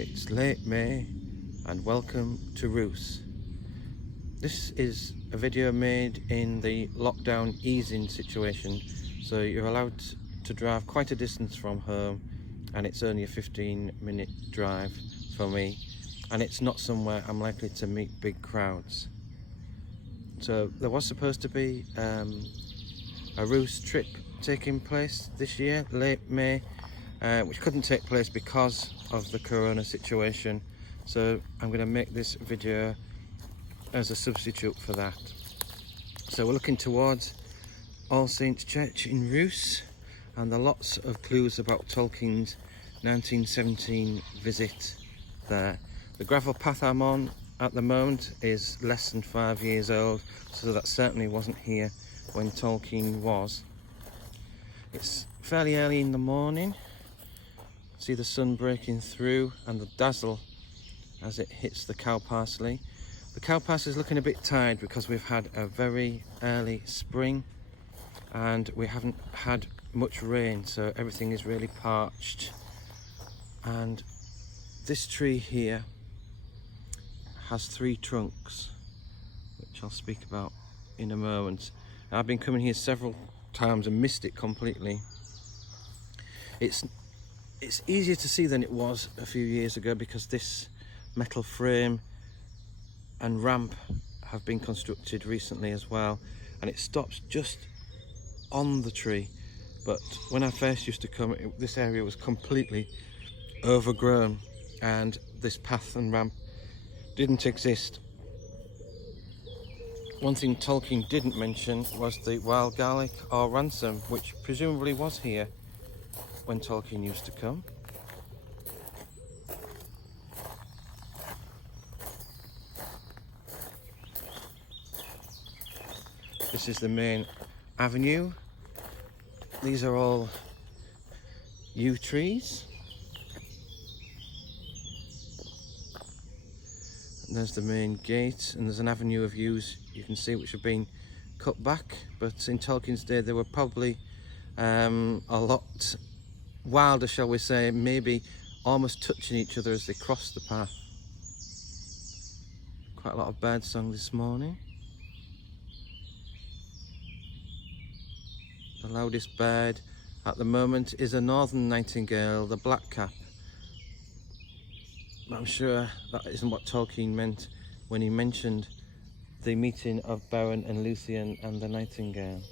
It's late May and welcome to Roos. This is a video made in the lockdown easing situation, so you're allowed to drive quite a distance from home, and it's only a 15-minute drive for me, and it's not somewhere I'm likely to meet big crowds. So there was supposed to be a Roos trip taking place this year, late May, which couldn't take place because of the corona situation, so I'm going to make this video as a substitute for that. So we're looking towards All Saints Church in Roos, and there are lots of clues about Tolkien's 1917 visit there. The gravel path I'm on at the moment is less than 5 years old, so that certainly wasn't here when Tolkien was. It's fairly early in the morning. See the sun breaking through and the dazzle as it hits the cow parsley. The cow parsley is looking a bit tired because we've had a very early spring and we haven't had much rain, so everything is really parched. And this tree here has 3 trunks, which I'll speak about in a moment. I've been coming here several times and missed it completely. It's easier to see than it was a few years ago because this metal frame and ramp have been constructed recently as well, and it stops just on the tree. But when I first used to come, this area was completely overgrown and this path and ramp didn't exist. One thing Tolkien didn't mention was the wild garlic or ransom, which presumably was here when Tolkien used to come. This is the main avenue. These are all yew trees. And there's the main gate, and there's an avenue of yews you can see which have been cut back, but in Tolkien's day they were probably a lot wilder, shall we say, maybe almost touching each other as they crossed the path. Quite a lot of birdsong this morning. The loudest bird at the moment is a northern nightingale, the blackcap. I'm sure that isn't what Tolkien meant when he mentioned the meeting of Beren and Lúthien and the nightingale.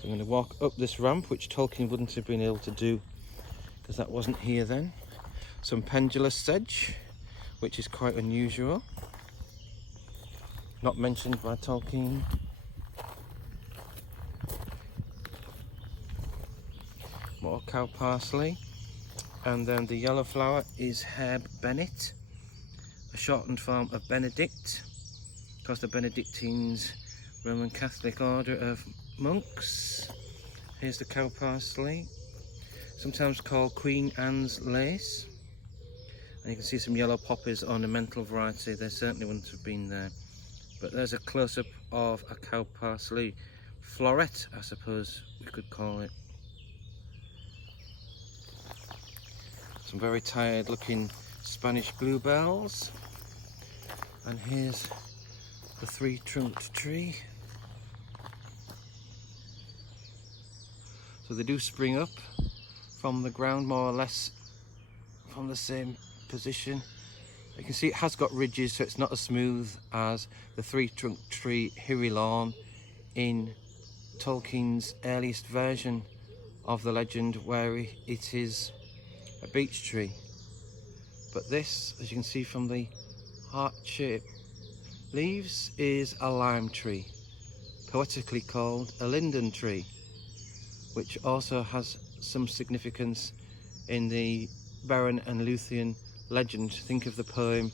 So I'm going to walk up this ramp, which Tolkien wouldn't have been able to do because that wasn't here then. Some pendulous sedge, which is quite unusual, not mentioned by Tolkien. More cow parsley, and then the yellow flower is herb bennet, a shortened form of Benedict, because the Benedictines, Roman Catholic order of monks. Here's the cow parsley, sometimes called Queen Anne's lace, and you can see some yellow poppies, ornamental variety. They certainly wouldn't have been there, but there's a close-up of a cow parsley floret, I suppose we could call it. Some very tired looking Spanish bluebells, and here's the 3-trunked tree. So they do spring up from the ground more or less from the same position. You can see it has got ridges, so it's not as smooth as the 3-trunked tree Hirilorn in Tolkien's earliest version of the legend, where it is a beech tree. But this, as you can see from the heart-shaped leaves, is a lime tree, poetically called a linden tree, which also has some significance in the Beren and Lúthien legend. Think of the poem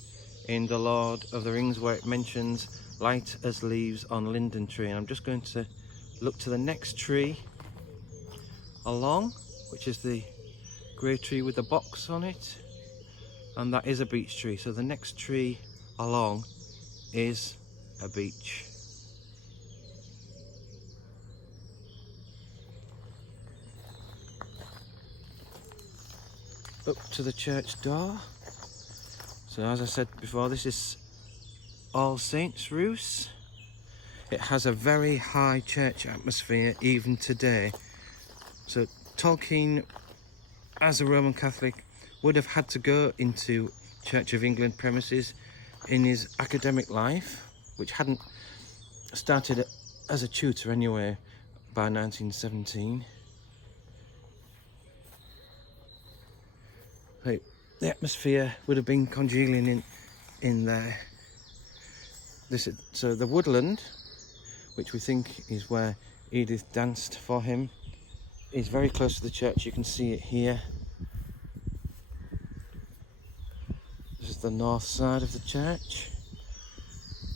in The Lord of the Rings where it mentions light as leaves on linden tree. And I'm just going to look to the next tree along, which is the grey tree with the box on it, and that is a beech tree. So the next tree along is a beech. up to the church door. So as I said before, this is All Saints Roos. It has a very high church atmosphere even today. So Tolkien, as a Roman Catholic, would have had to go into Church of England premises in his academic life, which hadn't started as a tutor anyway by 1917. Right, the atmosphere would have been congealing in there. So the woodland, which we think is where Edith danced for him, is very close to the church. You can see it here. This is the north side of the church.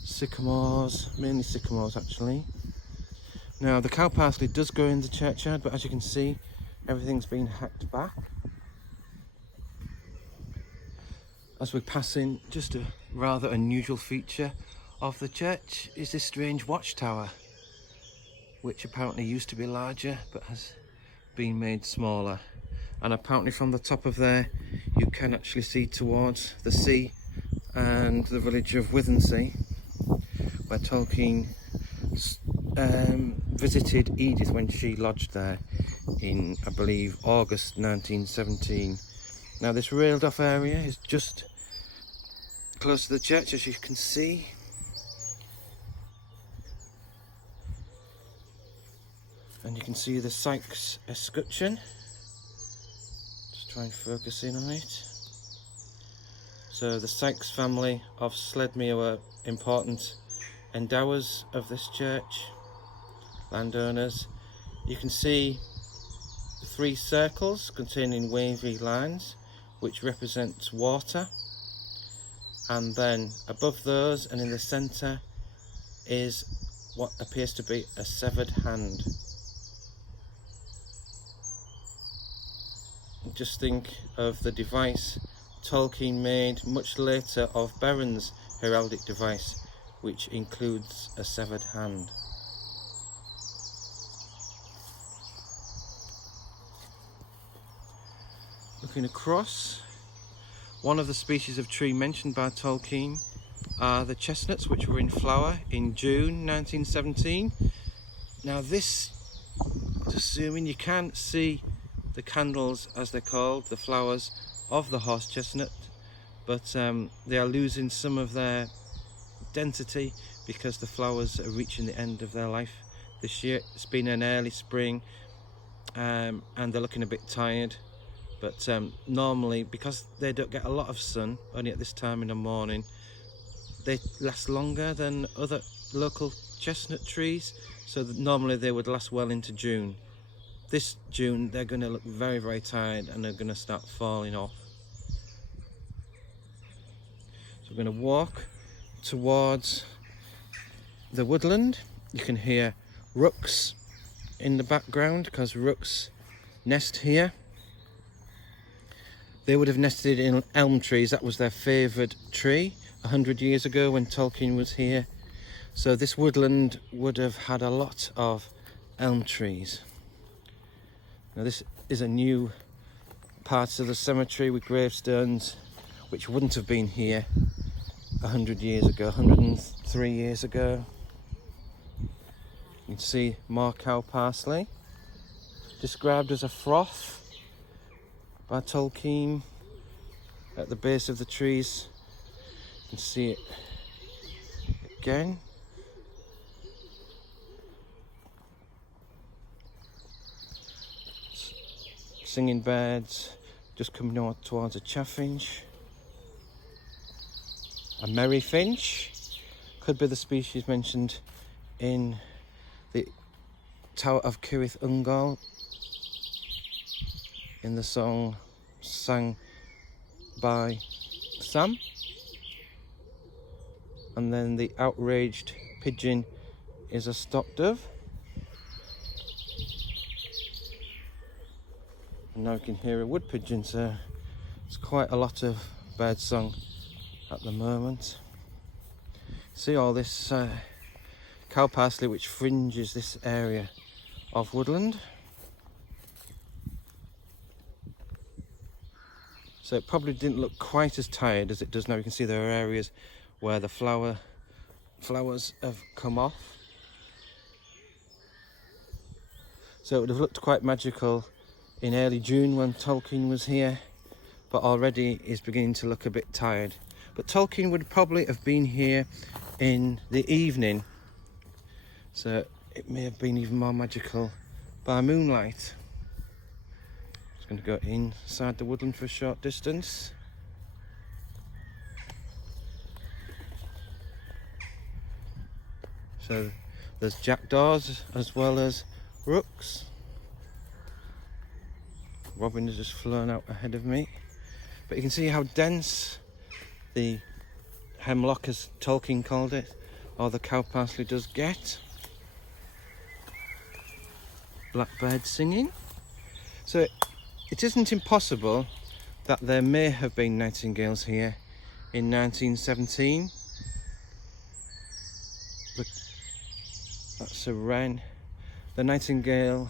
Sycamores, mainly sycamores actually. Now the cow parsley does grow in the churchyard, but as you can see, everything's been hacked back. As we're passing, just a rather unusual feature of the church is this strange watchtower, which apparently used to be larger but has been made smaller. And apparently from the top of there you can actually see towards the sea and the village of Withensea, where Tolkien visited Edith when she lodged there in, I believe, August 1917. Now this railed off area is just close to the church, as you can see. And you can see the Sykes escutcheon. Just try and focus in on it. So the Sykes family of Sledmere were important endowers of this church, landowners. You can see the 3 circles containing wavy lines, which represents water, and then above those and in the centre is what appears to be a severed hand. Just think of the device Tolkien made much later of Beren's heraldic device, which includes a severed hand. Looking across, one of the species of tree mentioned by Tolkien are the chestnuts, which were in flower in June 1917. Now this, assuming you can't see the candles, as they're called, the flowers of the horse chestnut, but they are losing some of their density because the flowers are reaching the end of their life this year. It's been an early spring, and they're looking a bit tired, but normally, because they don't get a lot of sun only at this time in the morning, they last longer than other local chestnut trees, so that normally they would last well into June. This June they're going to look very, very tired and they're going to start falling off. So we're going to walk towards the woodland. You can hear rooks in the background because rooks nest here. They would have nested in elm trees. That was their favoured tree 100 years ago when Tolkien was here. So this woodland would have had a lot of elm trees. Now this is a new part of the cemetery with gravestones which wouldn't have been here 100 years ago, 103 years ago. You can see more cow parsley, described as a froth by Tolkien at the base of the trees. You can see it again. Singing birds just coming out towards a chaffinch. A merry finch could be the species mentioned in the Tower of Cirith Ungol in the song sang by Sam. And then the outraged pigeon is a stock dove. And now you can hear a wood pigeon, so it's quite a lot of bird song at the moment. See all this cow parsley which fringes this area of woodland. so it probably didn't look quite as tired as it does now. You can see there are areas where the flowers have come off. So it would have looked quite magical in early June when Tolkien was here, but already is beginning to look a bit tired. But Tolkien would probably have been here in the evening, so it may have been even more magical by moonlight. Just going to go inside the woodland for a short distance. So there's jackdaws as well as rooks. Robin has just flown out ahead of me, but you can see how dense the hemlock, as Tolkien called it, or the cow parsley, does get. Blackbird singing. So it isn't impossible that there may have been nightingales here in 1917. That's a wren. The nightingale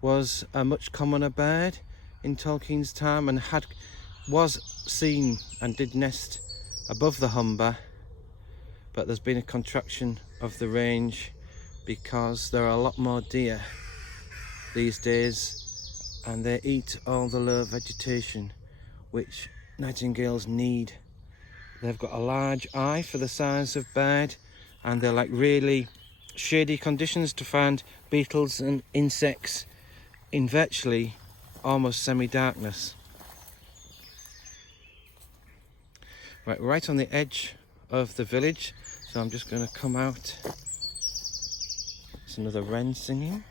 was a much commoner bird in Tolkien's time and was seen and did nest above the Humber, but there's been a contraction of the range because there are a lot more deer these days and they eat all the low vegetation which nightingales need. They've got a large eye for the size of bird and they're like really shady conditions to find beetles and insects in virtually almost semi-darkness. Right on the edge of the village, so I'm just going to come out. It's another wren singing.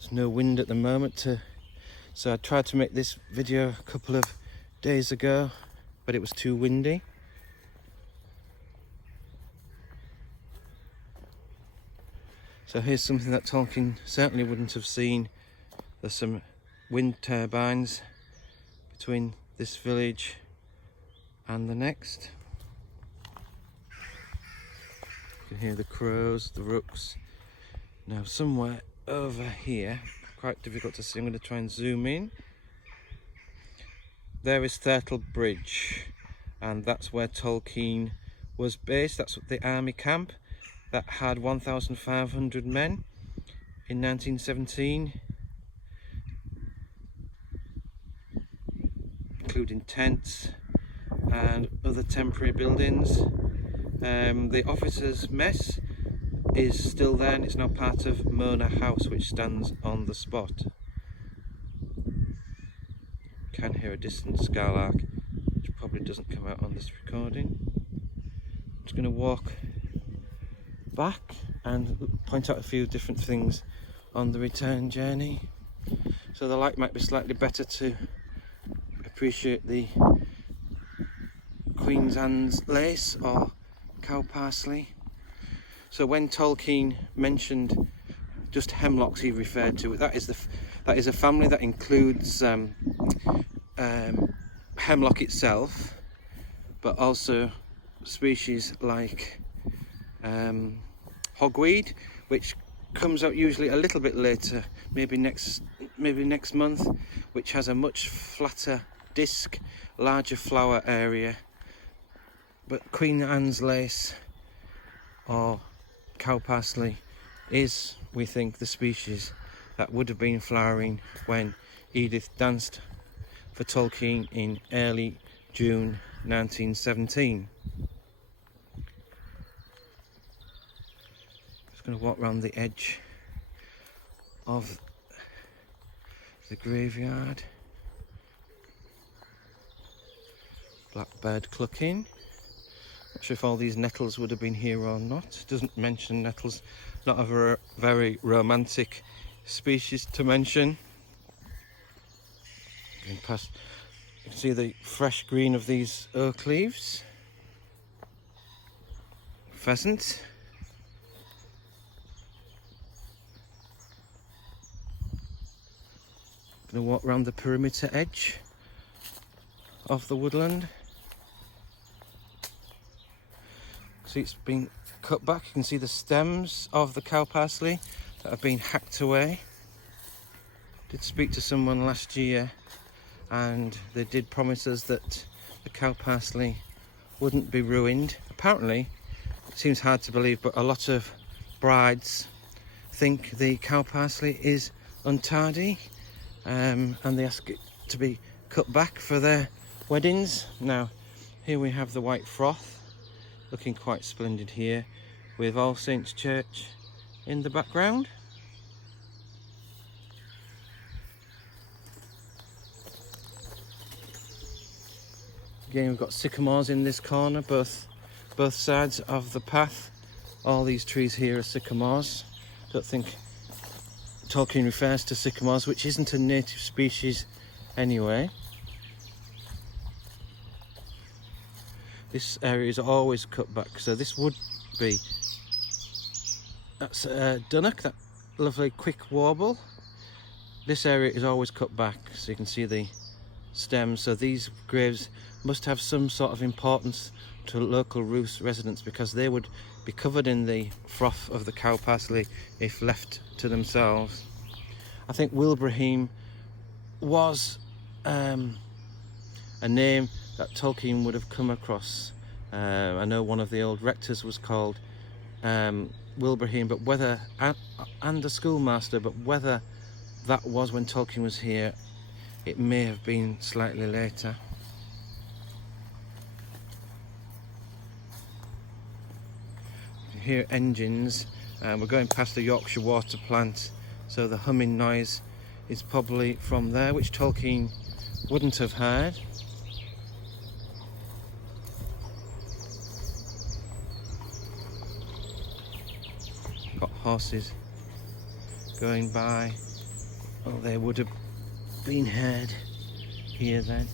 There's no wind at the moment, so I tried to make this video a couple of days ago, but it was too windy. So here's something that Tolkien certainly wouldn't have seen. There's some wind turbines between this village and the next. You can hear the crows, the rooks. Now somewhere over here, quite difficult to see, I'm going to try and zoom in. There is Thurtle Bridge, and that's where Tolkien was based. That's the army camp that had 1,500 men in 1917, including tents and other temporary buildings. The officers' mess is still there and it's now part of Mona House, which stands on the spot. Can hear a distant skylark, which probably doesn't come out on this recording. I'm just going to walk back and point out a few different things on the return journey, so the light might be slightly better to appreciate the Queen's Anne's lace or cow parsley. So when Tolkien mentioned just hemlocks, he referred to it. That is a family that includes hemlock itself, but also species like hogweed, which comes out usually a little bit later, maybe next month, which has a much flatter disc, larger flower area. But Queen Anne's lace or cow parsley is, we think, the species that would have been flowering when Edith danced for Tolkien in early June 1917. Going to walk around the edge of the graveyard. Blackbird clucking. Not sure if all these nettles would have been here or not. It doesn't mention nettles. Not a very romantic species to mention. Going past, you can see the fresh green of these oak leaves. Pheasant. Going to walk around the perimeter edge of the woodland. See, it's been cut back. You can see the stems of the cow parsley that have been hacked away. Did speak to someone last year, and they did promise us that the cow parsley wouldn't be ruined. Apparently, it seems hard to believe, but a lot of brides think the cow parsley is untidy, and they ask it to be cut back for their weddings. Now, here we have the white froth, looking quite splendid here, with All Saints Church in the background. Again, we've got sycamores in this corner, both sides of the path. All these trees here are sycamores. Don't think Tolkien refers to sycamores, which isn't a native species anyway. This area is always cut back, so this would be, that's Dunnock, that lovely quick warble. This area is always cut back, so you can see the stems. So these graves must have some sort of importance to local Roos residents, because they would be covered in the froth of the cow parsley if left to themselves. I think Wilbrahim was a name that Tolkien would have come across. I know one of the old rectors was called Wilbrahim, but whether, and a schoolmaster, but whether that was when Tolkien was here, it may have been slightly later. You hear engines, we're going past the Yorkshire water plant, so the humming noise is probably from there, which Tolkien wouldn't have heard. Got horses going by. Oh, they would have been heard here then.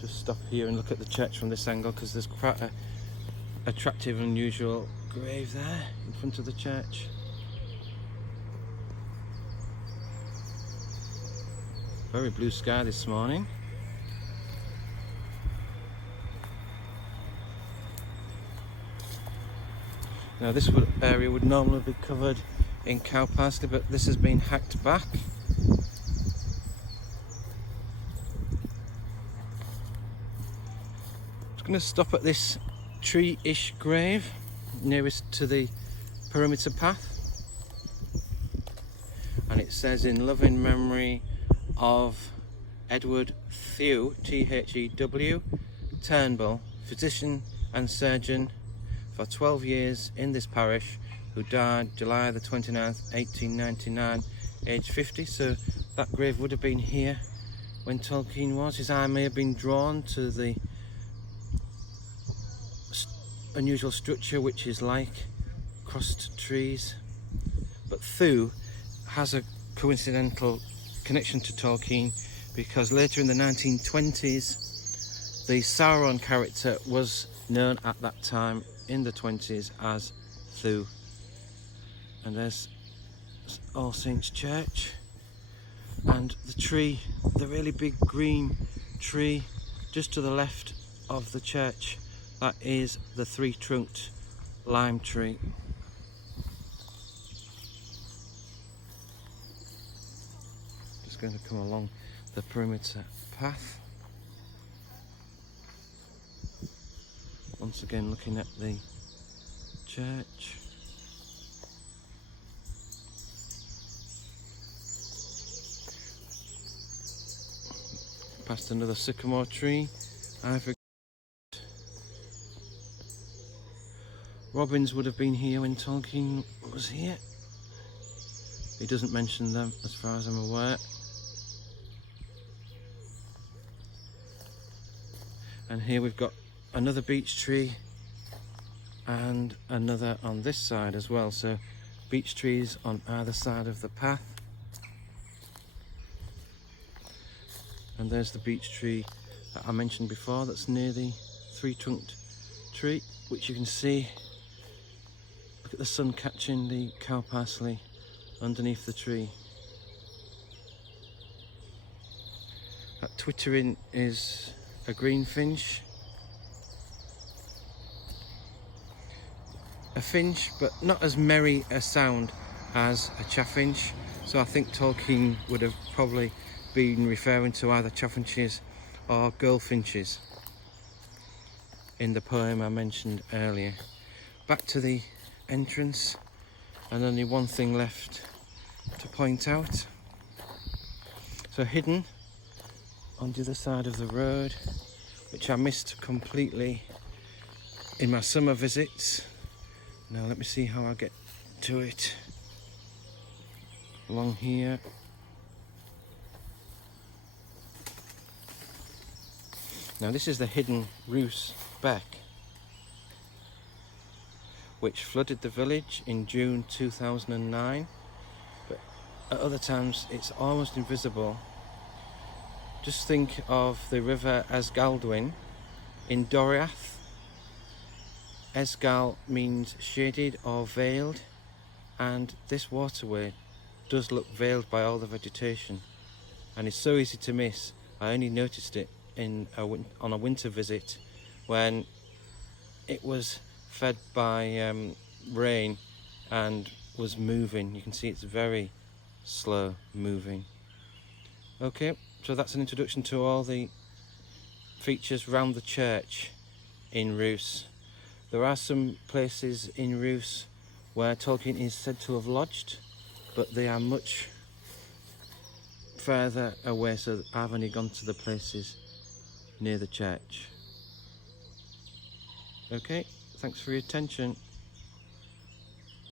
Just stop here and look at the church from this angle, because there's quite a attractive, unusual grave there in front of the church. Very blue sky this morning. Now this area would normally be covered in cow parsley, but this has been hacked back. I'm going to stop at this tree-ish grave nearest to the perimeter path, and it says, in loving memory of Edward Thew, T-H-E-W, Turnbull, physician and surgeon for 12 years in this parish, who died July the 29th, 1899, age 50. So that grave would have been here when Tolkien was. His eye may have been drawn to the unusual structure, which is like crossed trees. But Thew has a coincidental connection to Tolkien, because later in the 1920s, the Sauron character was known at that time in the 20s as Thew. And there's All Saints Church, and the tree, the really big green tree just to the left of the church, that is the three-trunked lime tree. Just going to come along the perimeter path. Once again looking at the church. Past another sycamore tree. Robins would have been here when Tolkien was here. He doesn't mention them as far as I'm aware. And here we've got another beech tree and another on this side as well. So beech trees on either side of the path. And there's the beech tree that I mentioned before, that's near the three-trunked tree, which you can see. Look at the sun catching the cow parsley underneath the tree. That twittering is a greenfinch. A finch, but not as merry a sound as a chaffinch. So I think Tolkien would have probably been referring to either chaffinches or goldfinches in the poem I mentioned earlier. Back to the entrance, and only one thing left to point out. So hidden on the other side of the road, which I missed completely in my summer visits. Now let me see how I get to it. Along here. Now this is the hidden Roos Beck, which flooded the village in June 2009, but at other times it's almost invisible. Just think of the river Esgaldwin in Doriath. Esgal means shaded or veiled, and this waterway does look veiled by all the vegetation, and it's so easy to miss. I only noticed it on a winter visit when it was fed by rain and was moving. You can see it's very slow moving. Okay, so that's an introduction to all the features around the church in Roos. There are some places in Roos where Tolkien is said to have lodged, but they are much further away, so I've only gone to the places near the church. Okay, thanks for your attention.